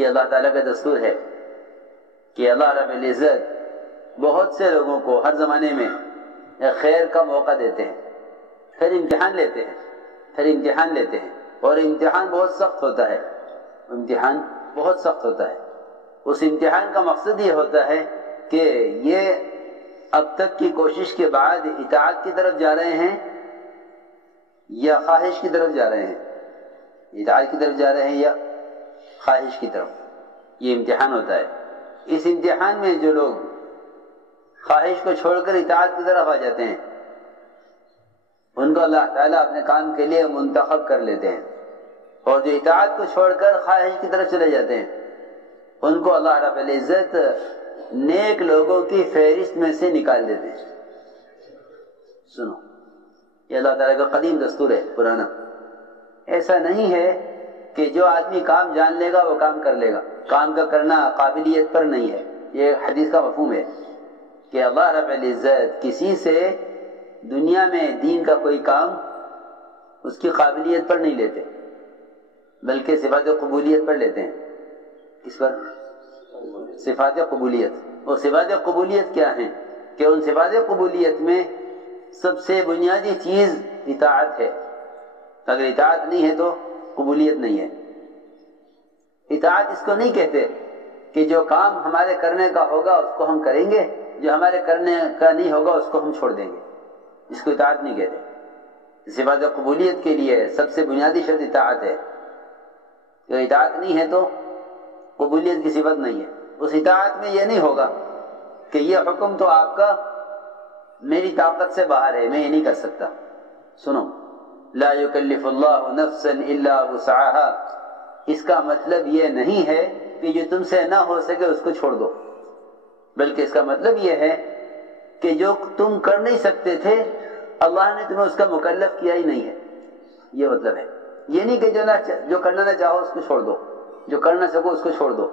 یہ اللہ تعالیٰ کا دستور ہے کہ اللہ رب العزت بہت سے لوگوں کو ہر زمانے میں خیر کا موقع دیتے ہیں، پھر امتحان لیتے ہیں اور امتحان بہت سخت ہوتا ہے، اس امتحان کا مقصد یہ ہوتا ہے کہ یہ اب تک کی کوشش کے بعد اطاعت کی طرف جا رہے ہیں یا خواہش کی طرف جا رہے ہیں، اطاعت کی طرف جا رہے ہیں یا خواہش کی طرف، یہ امتحان ہوتا ہے۔ اس امتحان میں جو لوگ خواہش کو چھوڑ کر اطاعت کی طرف آ جاتے ہیں ان کو اللہ تعالیٰ اپنے کام کے لیے منتخب کر لیتے ہیں، اور جو اطاعت کو چھوڑ کر خواہش کی طرف چلے جاتے ہیں ان کو اللہ رب العزت نیک لوگوں کی فہرست میں سے نکال دیتے ہیں۔ سنو، یہ اللہ تعالیٰ کا قدیم دستور ہے، پرانا۔ ایسا نہیں ہے کہ جو آدمی کام جان لے گا وہ کام کر لے گا، کام کا کرنا قابلیت پر نہیں ہے۔ یہ حدیث کا مفہوم ہے کہ اللہ رب العزت کسی سے دنیا میں دین کا کوئی کام اس کی قابلیت پر نہیں لیتے، بلکہ صفات قبولیت پر لیتے ہیں۔ کس پر؟ صفات قبولیت۔ اور صفات قبولیت کیا ہیں؟ کہ ان صفات قبولیت میں سب سے بنیادی چیز اطاعت ہے۔ اگر اطاعت نہیں ہے تو قبولیت نہیں ہے۔ اطاعت اس کو نہیں کہتے کہ جو کام ہمارے کرنے کا ہوگا اس کو ہم کریں گے، جو ہمارے کرنے کا نہیں ہوگا اس کو ہم چھوڑ دیں گے، اس کو اطاعت نہیں کہتے۔ صفات قبولیت کے لیے سب سے بنیادی شرط اطاعت ہے۔ جو اطاعت نہیں ہے تو قبولیت کی صفت نہیں ہے۔ اس اطاعت میں یہ نہیں ہوگا کہ یہ حکم تو آپ کا میری طاقت سے باہر ہے، میں یہ نہیں کر سکتا۔ سنو، لا یکلف اللہ نفسا الا وسعها، اس کا مطلب یہ نہیں ہے کہ جو تم سے نہ ہو سکے اس کو چھوڑ دو، بلکہ اس کا مطلب یہ ہے کہ جو تم کر نہیں سکتے تھے اللہ نے تمہیں اس کا مکلف کیا ہی نہیں ہے، یہ مطلب ہے۔ یہ نہیں کہ جو کرنا نہ چاہو اس کو چھوڑ دو، جو کر نہ سکو اس کو چھوڑ دو،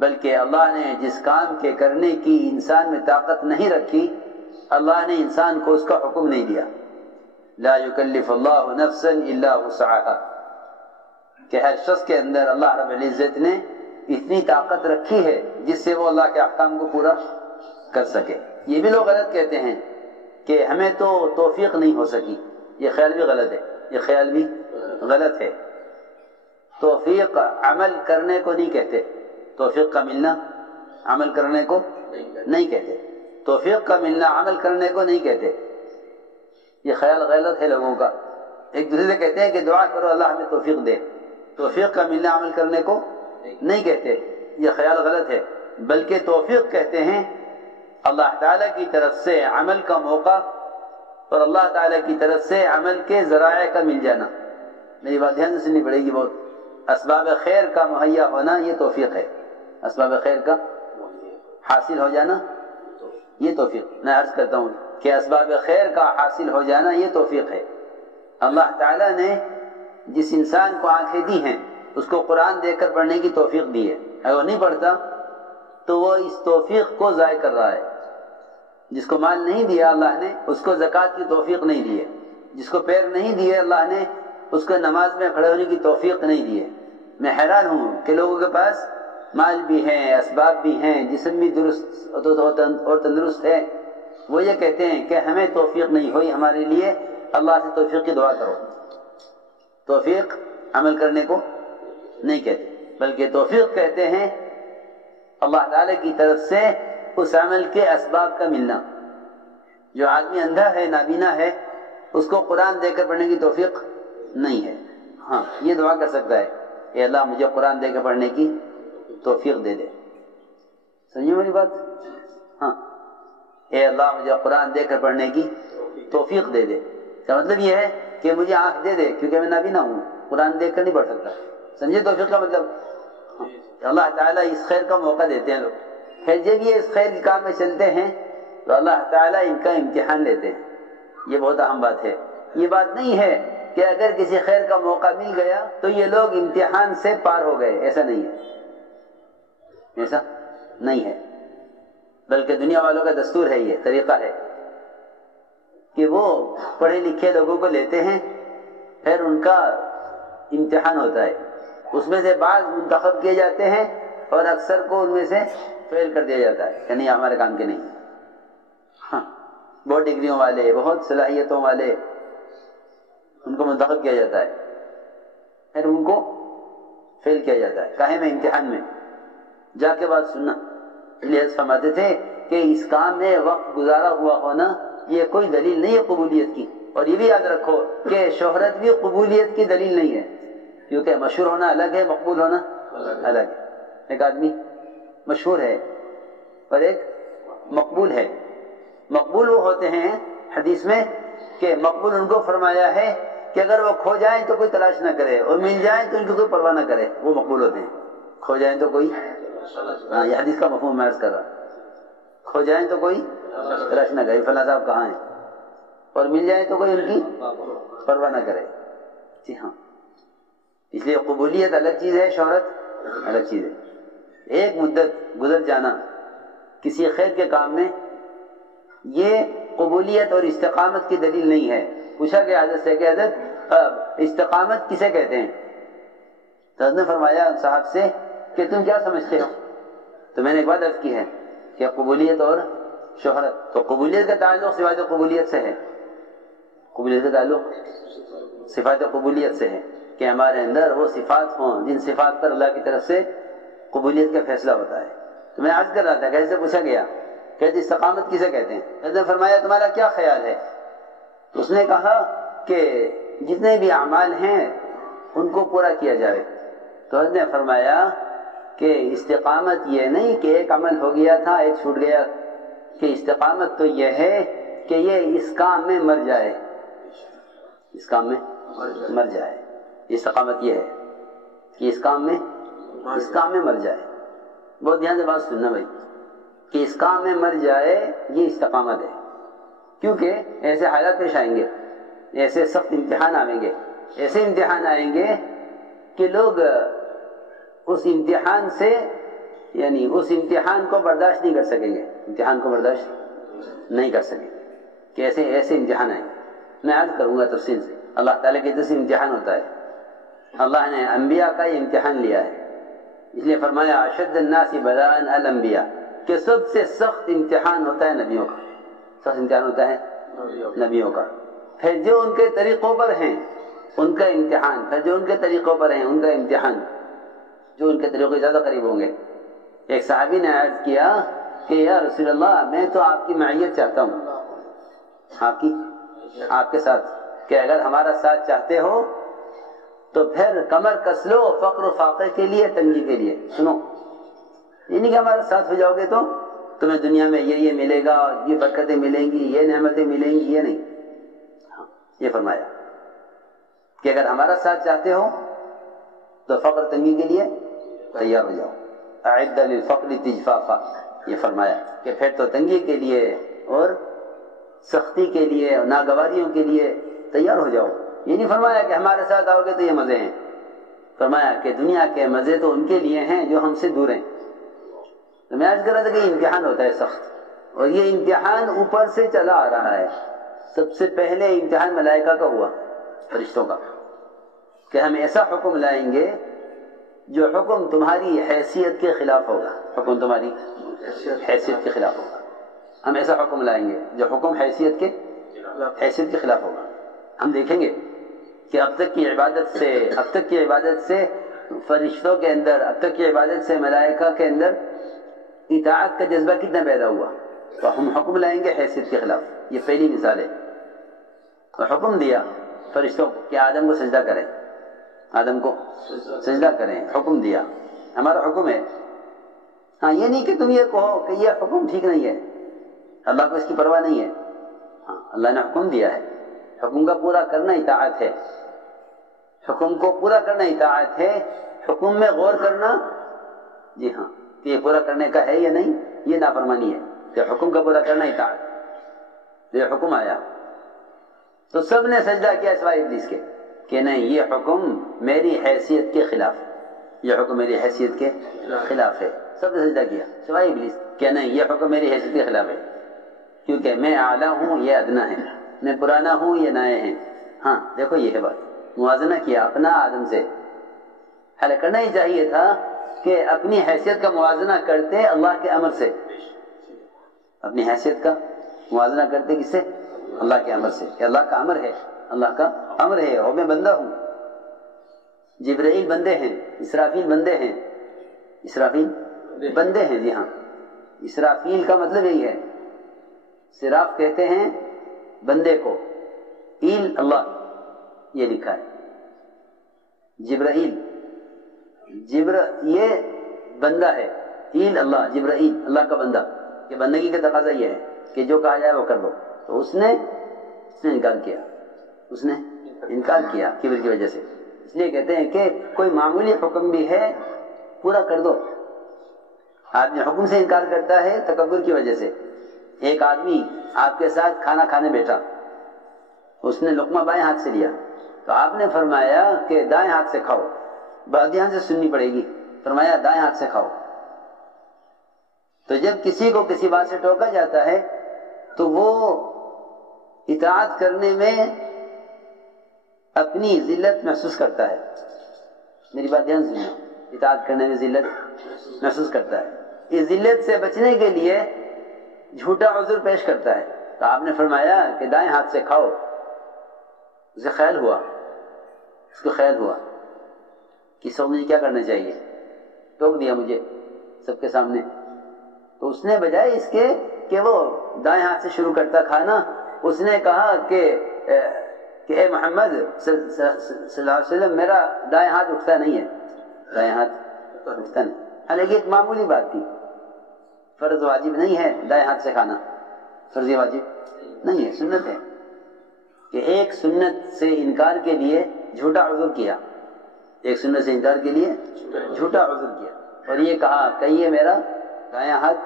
بلکہ اللہ نے جس کام کے کرنے کی انسان میں طاقت نہیں رکھی اللہ نے انسان کو اس کا حکم نہیں دیا۔ لا یکلف اللہ نفسا الا وسعها، کہ ہر شخص کے اندر اللہ رب العزت نے اتنی طاقت رکھی ہے جس سے وہ اللہ کے احکام کو پورا کر سکے۔ یہ بھی لوگ غلط کہتے ہیں کہ ہمیں تو توفیق نہیں ہو سکی، یہ خیال بھی غلط ہے، توفیق عمل کرنے کو نہیں کہتے، توفیق کا ملنا عمل کرنے کو نہیں کہتے، توفیق کا ملنا عمل کرنے کو نہیں کہتے۔ یہ خیال غلط ہے لوگوں کا، ایک دوسرے سے کہتے ہیں کہ دعا کرو اللہ ہمیں توفیق دے، توفیق کا ملنا عمل کرنے کو نہیں کہتے، یہ خیال غلط ہے، بلکہ توفیق کہتے ہیں اللہ تعالیٰ کی طرف سے عمل کا موقع اور اللہ تعالیٰ کی طرف سے عمل کے ذرائع کا مل جانا۔ میری بات دھیان سے سننی پڑے گی بہت۔ اسباب خیر کا مہیا ہونا یہ توفیق ہے، اسباب خیر کا حاصل ہو جانا یہ توفیق۔ میں عرض کرتا ہوں کہ اسباب خیر کا حاصل ہو جانا یہ توفیق ہے۔ اللہ تعالیٰ نے جس انسان کو آنکھیں دی ہیں اس کو قرآن دیکھ کر پڑھنے کی توفیق دی ہے، اگر وہ نہیں پڑھتا تو وہ اس توفیق کو ضائع کر رہا ہے۔ جس کو مال نہیں دیا اللہ نے اس کو زکوٰۃ کی توفیق نہیں دی ہے، جس کو پیر نہیں دیے اللہ نے اس کو نماز میں کھڑے ہونے کی توفیق نہیں دی ہے۔ میں حیران ہوں کہ لوگوں کے پاس مال بھی ہیں، اسباب بھی ہیں، جسم بھی درست اور تندرست ہے، وہ یہ کہتے ہیں کہ ہمیں توفیق نہیں ہوئی ہمارے لیے، اللہ سے توفیق کی دعا کرو۔ توفیق عمل کرنے کو نہیں کہتے، بلکہ توفیق کہتے ہیں اللہ تعالی کی طرف سے اس عمل کے اسباب کا ملنا۔ جو آدمی اندھا ہے، نابینا ہے، اس کو قرآن دے کر پڑھنے کی توفیق نہیں ہے۔ ہاں، یہ دعا کر سکتا ہے کہ اللہ مجھے قرآن دے کر پڑھنے کی توفیق دے دے۔ سمجھے میری بات؟ ہاں، اے اللہ مجھے قرآن دے کر پڑھنے کی توفیق دے دے، اس کا مطلب یہ ہے کہ مجھے آنکھ دے دے کیونکہ میں نابینا ہوں، قرآن دیکھ کر نہیں پڑھ سکتا۔ سمجھے توفیق کا مطلب؟ اللہ تعالیٰ اس خیر کا موقع دیتے ہیں لوگ، پھر جب یہ اس خیر کے کام میں چلتے ہیں تو اللہ تعالیٰ ان کا امتحان لیتے ہیں۔ یہ بہت اہم بات ہے۔ یہ بات نہیں ہے کہ اگر کسی خیر کا موقع مل گیا تو یہ لوگ امتحان سے پار ہو گئے، ایسا نہیں ہے، ایسا نہیں ہے، بلکہ دنیا والوں کا دستور ہے، یہ طریقہ ہے کہ وہ پڑھے لکھے لوگوں کو لیتے ہیں، پھر ان کا امتحان ہوتا ہے، اس میں سے بعض منتخب کیے جاتے ہیں اور اکثر کو ان میں سے فیل کر دیا جاتا ہے کہ نہیں ہمارے کام کے نہیں. ہاں بہت ڈگریوں والے بہت صلاحیتوں والے ان کو منتخب کیا جاتا ہے پھر ان کو فیل کیا جاتا ہے کاہے میں امتحان میں جا کے بات سننا. لحاظ فرماتے تھے کہ اس کام میں وقت گزارا ہوا ہونا یہ کوئی دلیل نہیں ہے قبولیت کی. اور یہ بھی یاد رکھو کہ شہرت بھی قبولیت کی دلیل نہیں ہے کیونکہ مشہور ہونا الگ ہے مقبول ہونا الگ ہے. ایک آدمی مشہور ہے اور ایک مقبول ہے. مقبول وہ ہوتے ہیں حدیث میں کہ مقبول ان کو فرمایا ہے کہ اگر وہ کھو جائیں تو کوئی تلاش نہ کرے اور مل جائیں تو ان کی کوئی پرواہ نہ کرے. وہ مقبول ہوتے ہیں. کھو جائیں تو کوئی یہ حدیث کا مفہوم میں عرض کر رہا. کھو جائیں تو کوئی تلاش نہ کرے فلاں صاحب کہاں ہیں اور مل جائیں تو کوئی ان کی پرواہ نہ کرے. جی ہاں اس لیے قبولیت الگ چیز ہے شہرت الگ چیز ہے. ایک مدت گزر جانا کسی خیر کے کام میں یہ قبولیت اور استقامت کی دلیل نہیں ہے. پوچھا گیا حضرت سے کہ حضرت استقامت کسے کہتے ہیں؟ تو حضرت نے فرمایا صاحب سے کہ تم کیا سمجھتے ہو؟ تو میں نے ایک بات عرض کی ہے کہ قبولیت اور شہرت. تو قبولیت کا تعلق صفات قبولیت سے ہے. قبولیت کا تعلق صفات قبولیت سے ہے کہ ہمارے اندر وہ صفات ہوں جن صفات پر اللہ کی طرف سے قبولیت کا فیصلہ ہوتا ہے. تو میں عرض کر رہا تھا کیسے پوچھا گیا کہ استقامت کسے کہتے ہیں؟ حضرت نے فرمایا تمہارا کیا خیال ہے؟ اس نے کہا کہ جتنے بھی اعمال ہیں ان کو پورا کیا جائے. تو حضرت نے فرمایا کہ استقامت یہ نہیں کہ ایک عمل ہو گیا تھا ایک چھوٹ گیا, کہ استقامت تو یہ ہے کہ یہ اس کام میں مر جائے, اس کام میں مر جائے. استقامت یہ ہے کہ اس کام میں مر جائے. بہت دھیان سے بات سننا بھائی کہ اس کام میں مر جائے یہ استقامت ہے. کیونکہ ایسے حالات پیش آئیں گے, ایسے سخت امتحان آئیں گے, ایسے امتحان آئیں گے کہ لوگ اس امتحان سے یعنی اس امتحان کو برداشت نہیں کر سکیں گے, امتحان کو برداشت نہیں کر سکیں گے کہ ایسے امتحان آئیں گے. میں عرض کروں گا تفصیل سے. اللہ تعالیٰ کی طرف سے امتحان ہوتا ہے. اللہ نے انبیاء کا یہ امتحان لیا ہے, اس لیے فرمایا اشد الناس بلاء الانبیاء کہ سب سے سخت امتحان ہوتا ہے نبیوں کا. سخت امتحان ہوتا ہے نبیوں کا. پھر جو ان کے طریقوں پر ہیں ان کا امتحان, پھر جو ان کے طریقوں پر ہیں ان کا امتحان, جو ان کے طریقوں زیادہ قریب ہوں گے. ایک صحابی نے عرض کیا کہ یا رسول اللہ میں تو آپ کی معیت چاہتا ہوں, آپ کے ساتھ, کہ اگر ہمارا ساتھ چاہتے ہو تو پھر کمر کس لو فقر و فاقے کے لیے, تنگی کے لیے. سنو یہ نہیں کہ ہمارا ساتھ ہو جاؤ گے تو تمہیں دنیا میں یہ ملے گا, یہ برکتیں ملیں گی, یہ نعمتیں ملیں گی, یہ نہیں. یہ فرمایا کہ اگر ہمارا ساتھ چاہتے ہو تو فقر تنگی کے لیے تیار ہو جاؤ. اعد للفقر تجفافا, یہ فرمایا کہ پھر تو تنگی کے لیے اور سختی کے لیے اور ناگواریوں کے لیے تیار ہو جاؤ. یہ نہیں فرمایا کہ ہمارے ساتھ آؤ گے تو یہ مزے ہیں. فرمایا کہ دنیا کے مزے تو ان کے لیے ہیں جو ہم سے دور ہیں. تو میں عرض کر رہا تھا کہ امتحان ہوتا ہے سخت, اور یہ امتحان اوپر سے چلا آ رہا ہے. سب سے پہلے امتحان ملائکہ کا ہوا, فرشتوں کا, کہ ہم ایسا حکم لائیں گے جو حکم تمہاری حیثیت کے خلاف ہوگا. حکم تمہاری حیثیت کے خلاف ہوگا. ہم ایسا حکم لائیں گے جو حکم حیثیت کے خلاف ہوگا. ہم دیکھیں گے کہ اب تک کی عبادت سے فرشتوں کے اندر, اب تک کی عبادت سے ملائکہ کے اندر اطاعت کا جذبہ کتنا پیدا ہوا. تو ہم حکم لائیں گے حیثیت کے خلاف. یہ پہلی مثال ہے. تو حکم دیا فرشتوں کو کہ آدم کو سجدہ کریں, آدم کو سجدہ کریں. حکم دیا, ہمارا حکم ہے. ہاں یہ نہیں کہ تم یہ کہو کہ یہ حکم ٹھیک نہیں ہے, اللہ کو اس کی پرواہ نہیں ہے. ہاں اللہ نے حکم دیا ہے, حکم کا پورا کرنا اطاعت ہے. حکم کو پورا کرنا اطاعت ہے. حکم میں غور کرنا, جی ہاں, کہ یہ پورا کرنے کا ہے یا نہیں, یہ نافرمانی ہے. کہ حکم کا پورا کرنا اطاعت. یہ حکم آیا تو سب نے سجدہ کیا سوائے ابلیس کے کہ نہیں یہ حکم میری حیثیت کے خلاف, یہ حکم میری حیثیت کے خلاف ہے. سب نے سجدہ کیا سوائے ابلیس کہ نہیں یہ حکم میری حیثیت کے خلاف ہے, کیونکہ میں اعلیٰ ہوں یہ ادنا ہے, میں پرانا ہوں یہ نئے ہیں. ہاں دیکھو یہ ہے بات, موازنہ کیا اپنا آدم سے. حال کرنا ہی چاہیے تھا کہ اپنی حیثیت کا موازنہ کرتے اللہ کے امر سے، اپنی حیثیت کا موازنہ کرتے کس سے؟ اللہ کے امر سے، کہ اللہ کا امر ہے، اللہ کا امر ہے اور میں بندہ ہوں۔ جبرائیل بندے ہیں، اسرافیل بندے ہیں، اسرافیل بندے ہیں، جی ہاں۔ اسرافیل کا مطلب یہی ہے، سراف کہتے ہیں بندے کو، ایل اللہ یہ لکھا ہے۔ جبرائیل یہ بندہ ہے، ایل اللہ، جبرائیل اللہ کا بندہ، کہ بندگی کا تقاضا یہ ہے کہ جو کہا جائے وہ کر لو۔ تو اس نے انکار کیا، اس نے انکار کیا کبر کی وجہ سے۔ اس لیے کہتے ہیں کہ کوئی معمولی حکم بھی ہے پورا کر دو۔ آدمی حکم سے انکار کرتا ہے تکبر کی وجہ سے۔ ایک آدمی آپ کے ساتھ کھانا کھانے بیٹھا، اس نے لقمہ بائیں ہاتھ سے لیا، تو آپ نے فرمایا کہ دائیں ہاتھ سے کھاؤ، بات دھیان سے سننی پڑے گی، فرمایا دائیں ہاتھ سے کھاؤ۔ تو جب کسی کو کسی بات سے ٹوکا جاتا ہے تو وہ اطاعت کرنے میں اپنی ذلت محسوس کرتا ہے، میری بات دھیان سننا، اطاعت کرنے میں ذلت محسوس کرتا ہے۔ اس ذلت سے بچنے کے لیے جھوٹا عذر پیش کرتا ہے۔ تو آپ نے فرمایا کہ دائیں ہاتھ سے کھاؤ، اسے خیال ہوا، اس کو خیال ہوا کہ سو مجھے کیا کرنا چاہیے، ٹوک دیا مجھے سب کے سامنے۔ تو اس نے بجائے اس کے کہ وہ دائیں ہاتھ سے شروع کرتا کھانا، اس نے کہا کہ اے محمد صلی اللہ علیہ وسلم میرا دائیں ہاتھ اٹھتا نہیں ہے، دائیں ہاتھ اٹھتا نہیں۔ حالانکہ ایک معمولی بات تھی، فرض واجب نہیں ہے دائیں ہاتھ سے کھانا، فرض واجب نہیں ہے، سنت ہے، کہ ایک سنت سے انکار کے لیے جھوٹا عذر کیا، ایک سنت سے انکار کے لیے جھوٹا عذر کیا، اور یہ کہا کہ یہ میرا دائیں ہاتھ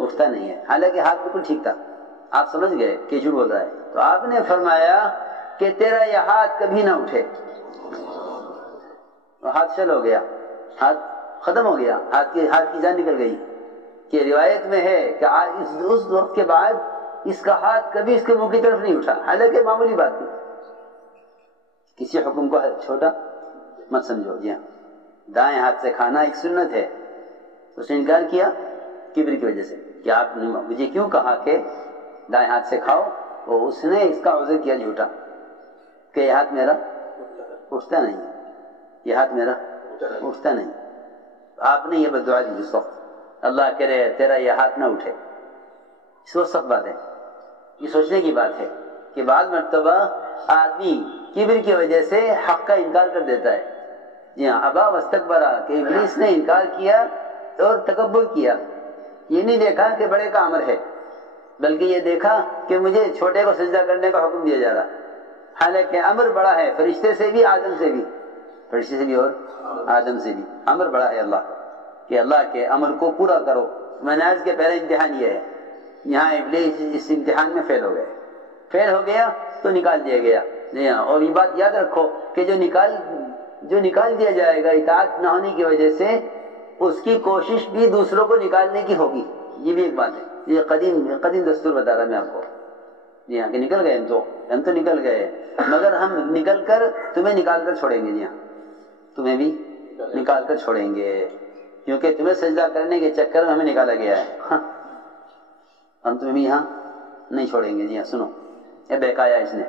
اٹھتا نہیں ہے، حالانکہ ہاتھ بالکل ٹھیک تھا۔ آپ سمجھ گئے کہ جھوٹ بول رہا ہے، تو آپ نے فرمایا کہ تیرا یہ ہاتھ کبھی نہ اٹھے۔ ہاتھ شل ہو گیا، ہاتھ ختم ہو گیا، ہاتھ کی جان نکل گئی۔ کہ روایت میں ہے کہ اس وقت کے بعد اس کا ہاتھ کبھی اس کے منہ کی طرف نہیں اٹھا، حالانکہ معمولی بات تھی۔ کسی حکم کو چھوٹا مت سمجھو، جی ہاں۔ دائیں ہاتھ سے کھانا ایک سنت ہے، اس نے انکار کیا کبر کی وجہ سے کہ آپ نے مجھے کیوں کہا کہ دائیں ہاتھ سے کھاؤ، تو اس نے اس کا عذر کیا جھوٹا کہ یہ ہاتھ میرا اٹھتا نہیں، یہ ہاتھ میرا اٹھتا نہیں۔ آپ نے یہ بددعا دی اس وقت، اللہ کرے تیرا یہ ہاتھ نہ اٹھے۔ اس وقت سخت بات ہے، یہ سوچنے کی بات ہے کہ بعض مرتبہ آدمی کبر کی وجہ سے حق کا انکار کر دیتا ہے۔ جی ہاں، ابا واستکبر، کہ ابلیس نے انکار کیا اور تکبر کیا، یہ نہیں دیکھا کہ بڑے کا امر ہے، بلکہ یہ دیکھا کہ مجھے چھوٹے کو سجدہ کرنے کا حکم دیا جا رہا، حالانکہ امر بڑا ہے، فرشتے سے بھی، آدم سے بھی، فرشتے سے بھی اور آدم سے بھی امر بڑا ہے اللہ کا، کہ اللہ کے امر کو پورا کرو۔ مناج کے پہلے امتحان یہ ہے، یہاں ابلیس اس امتحان میں فیل ہو گئے، فیل ہو گیا تو نکال دیا گیا۔ اور یہ بات یاد رکھو کہ جو نکال دیا جائے گا اطاعت نہ ہونے کی وجہ سے، اس کی کوشش بھی دوسروں کو نکالنے کی ہوگی، یہ بھی ایک بات ہے۔ یہ قدیم دستور بتا رہا میں آپ کو، جی ہاں، کہ نکل گئے ہم تو نکل گئے، مگر ہم نکل کر تمہیں نکال کر چھوڑیں گے، جی ہاں، تمہیں بھی نکال کر چھوڑیں گے، کیونکہ تمہیں سجدہ کرنے کے چکر میں ہمیں نکالا گیا ہے، ہم تمہیں بھی یہاں نہیں چھوڑیں گے۔ جی ہاں، سنو، یہ بہکایا، اس نے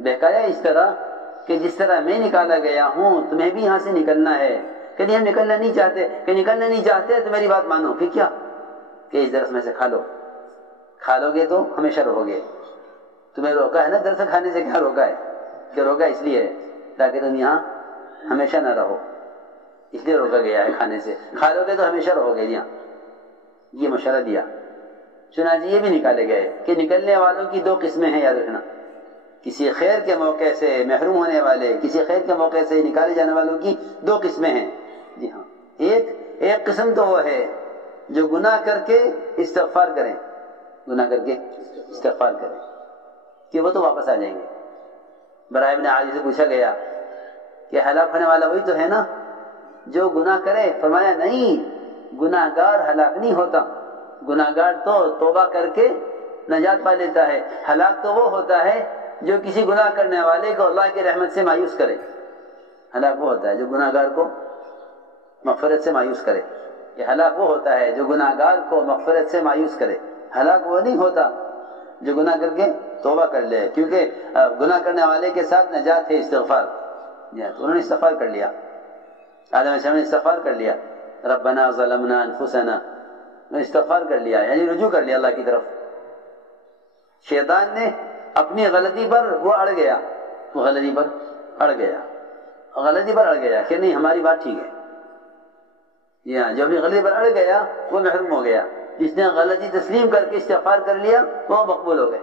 بہکایا اس طرح کہ جس طرح میں نکالا گیا ہوں تمہیں بھی یہاں سے نکلنا ہے۔ کہ ہم نکلنا نہیں چاہتے، کہ نکلنا نہیں چاہتے تو میری بات مانو، کہ کیا، کہ اس درس میں سے کھا لو گے تو ہمیشہ رہو گے۔ تمہیں روکا ہے نا درس کھانے سے، کیا روکا ہے؟ کہ روکا اس لیے ہے تاکہ تم یہاں ہمیشہ نہ رہو، اس لیے روکا گیا ہے کھانے سے، کھا لو گے تو ہمیشہ رہو گے۔ یہاں یہ مشورہ دیا، چنانچہ یہ بھی نکالے گئے کہ نکلنے والوں کی دو قسمیں ہیں، یاد رکھنا، کسی خیر کے موقع سے محروم ہونے والے، کسی خیر کے موقع سے نکالے جانے والوں کی دو قسمیں ہیں۔ جی ہاں، ایک قسم تو وہ ہے جو گناہ کر کے استغفار کریں، گناہ کر کے استغفار کریں، کہ وہ تو واپس آ جائیں گے۔ برائے ابن عازب سے پوچھا گیا کہ ہلاک ہونے والا وہی تو ہے نا جو گناہ کرے؟ فرمایا نہیں، گناہ گار ہلاک نہیں ہوتا، گناہ گار تو توبہ کر کے نجات پا لیتا ہے، ہلاک تو وہ ہوتا ہے جو کسی گناہ کرنے والے کو اللہ کی رحمت سے مایوس کرے، ہلاک وہ ہوتا ہے جو گناہ گار کو مغفرت سے مایوس کرے. یہ ہلاک وہ ہوتا ہے جو گناہ گار کو مغفرت سے مایوس کرے. ہلاک وہ نہیں ہوتا جو گناہ کر کے توبہ کر لے، کیونکہ گناہ کرنے والے کے ساتھ نجات ہے استغفار. انہوں نے استغفار کر لیا، آدم علیہ السلام نے استغفار کر لیا، ربنا ظلمنا انفسنا، نے استغفار کر لیا، یعنی رجوع کر لیا اللہ کی طرف. شیطان نے اپنی غلطی پر وہ اڑ گیا، وہ غلطی پر اڑ گیا کہ نہیں ہماری بات ٹھیک ہے. جو اپنی غلطی پر اڑ گیا وہ محروم ہو گیا. جس نے غلطی تسلیم کر کے استغفار کر لیا وہ مقبول ہو گئے.